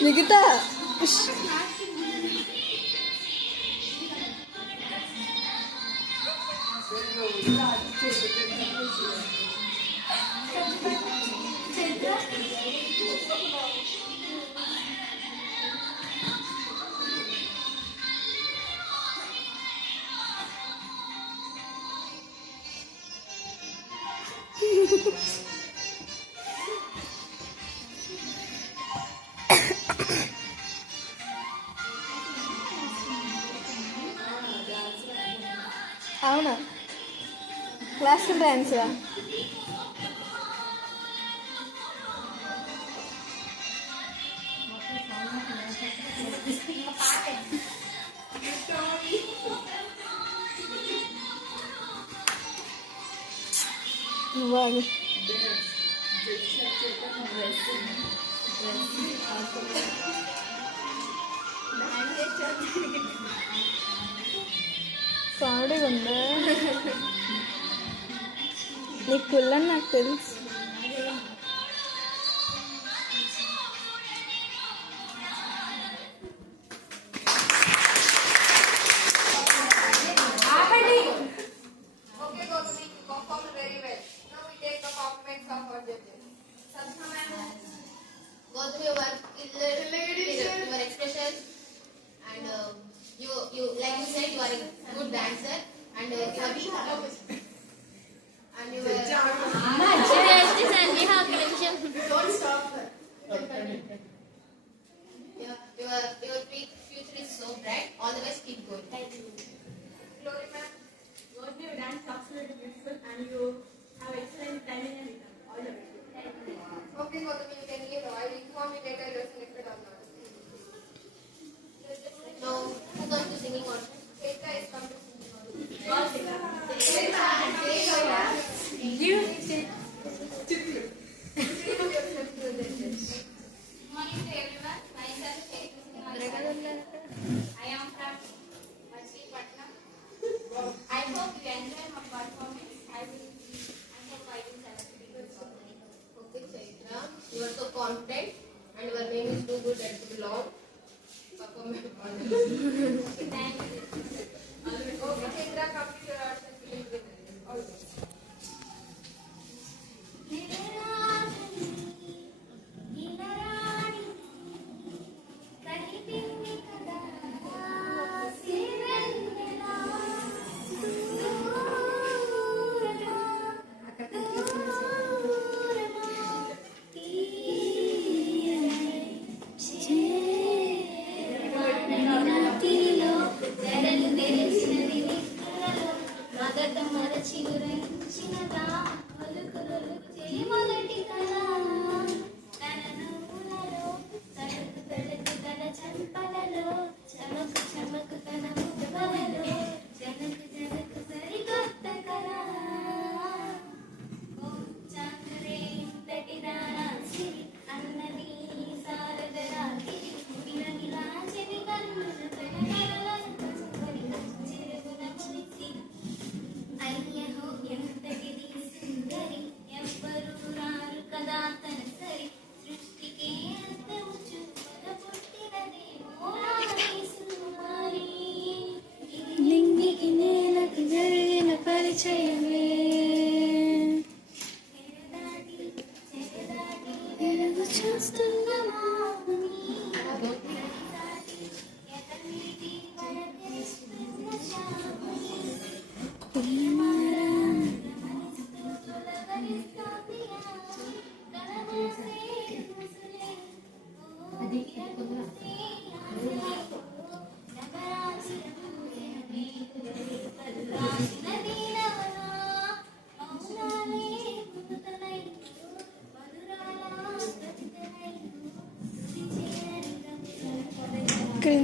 Look at that. Lena. Classe Benza. Vale. కామెడీగా ఉందా? నీకు కుళ్ళని నాకు తెలుసు. dancer and uh, complex and our name is too good at long. Thank you.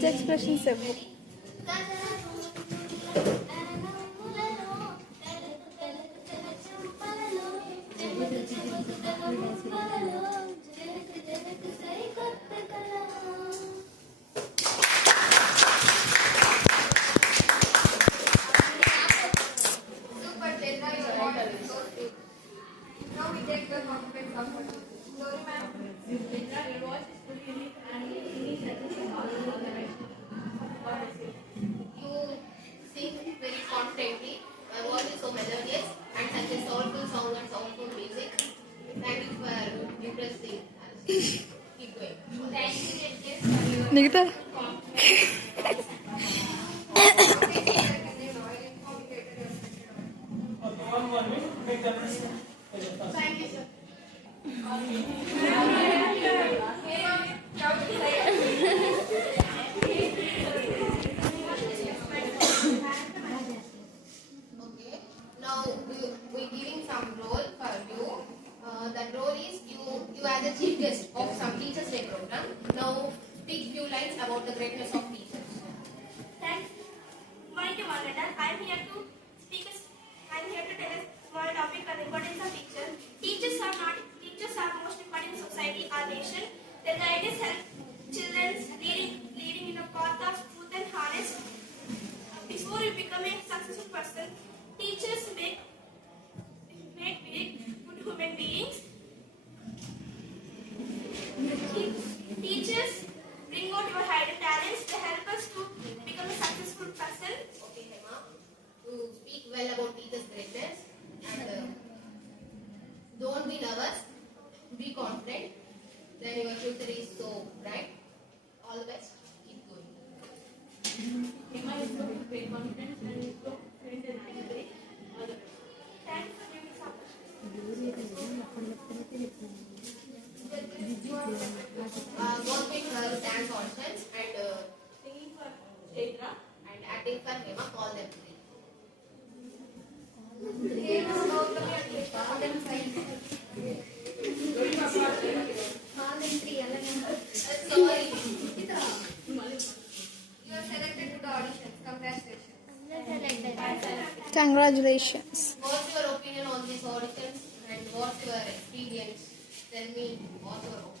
Cringe expressions ఇవ్వు Super, Chandra, you are wonderful. So sweet. Now we take the compliments of her. Story, ma'am. दिखता है Thank you, sir. I am here to speak. a I am here to tell a small topic on the importance of teachers. Teachers are not. Teachers are most important in society, our nation. Their guidance help children leading leading in the path of truth and honest. Before you become a successful person, teachers make big good human beings. Teachers bring out your hidden talents to help us to become a successful person. Okay, Hema. You speak well about teachers' greatness and uh, don't be nervous. Be confident. Then your future is so bright. All the best. Keep going. Emma is so great confidence and is so fluent in English. All the best. Thanks for giving this opportunity. Uh, both make girls dance auditions and uh, Singing for Chandra. and acting for Hema. Call them three. Sorry. You are selected to the auditions. Congratulations. Congratulations. What's your opinion on these auditions and what's your experience? Tell me what's your opinion.